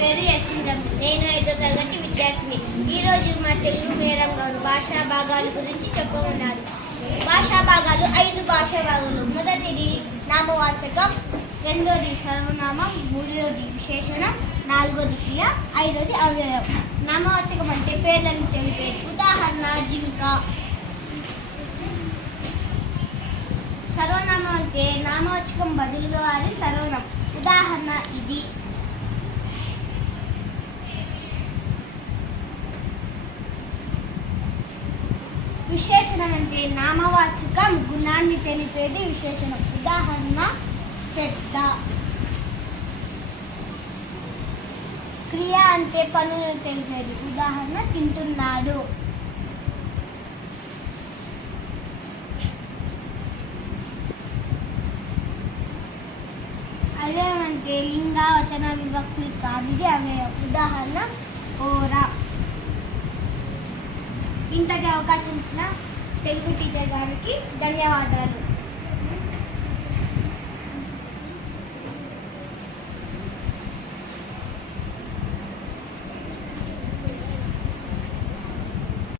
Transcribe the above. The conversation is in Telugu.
పేరు యశ్వంతం నేను ఐదో తరగతి విద్యార్థిని. ఈరోజు మా తెలుగు మేడం గారు భాషా భాగాల గురించి చెప్పమన్నారు భాషా భాగాలు ఐదు భాషా భాగాలు. మొదటిది నామవాచకం రెండోది సర్వనామం మూడోది విశేషణం నాలుగోది క్రియ ఐదోది అవ్యయం నామవాచకం అంటే పేర్లను తెలిపే ఉదాహరణ జింక సర్వనామం అంటే నామవాచకం బదులుగా వారి సర్వనామం. ఉదాహరణ ఇది. విశేషణం అంటే నామవాచకం గుణాన్ని తెలిపేది విశేషణం. ఉదాహరణ పెద్ద. క్రియ అంటే పనులను తెలిపేది. ఉదాహరణ తింటున్నాడు. అవయవం అంటే లింగ వచన విభక్తులు కాదు అవయవం ఉదాహరణ ఓరా. ఇంతటి అవకాశం ఇచ్చిన తెలుగు టీచర్ గారికి ధన్యవాదాలు.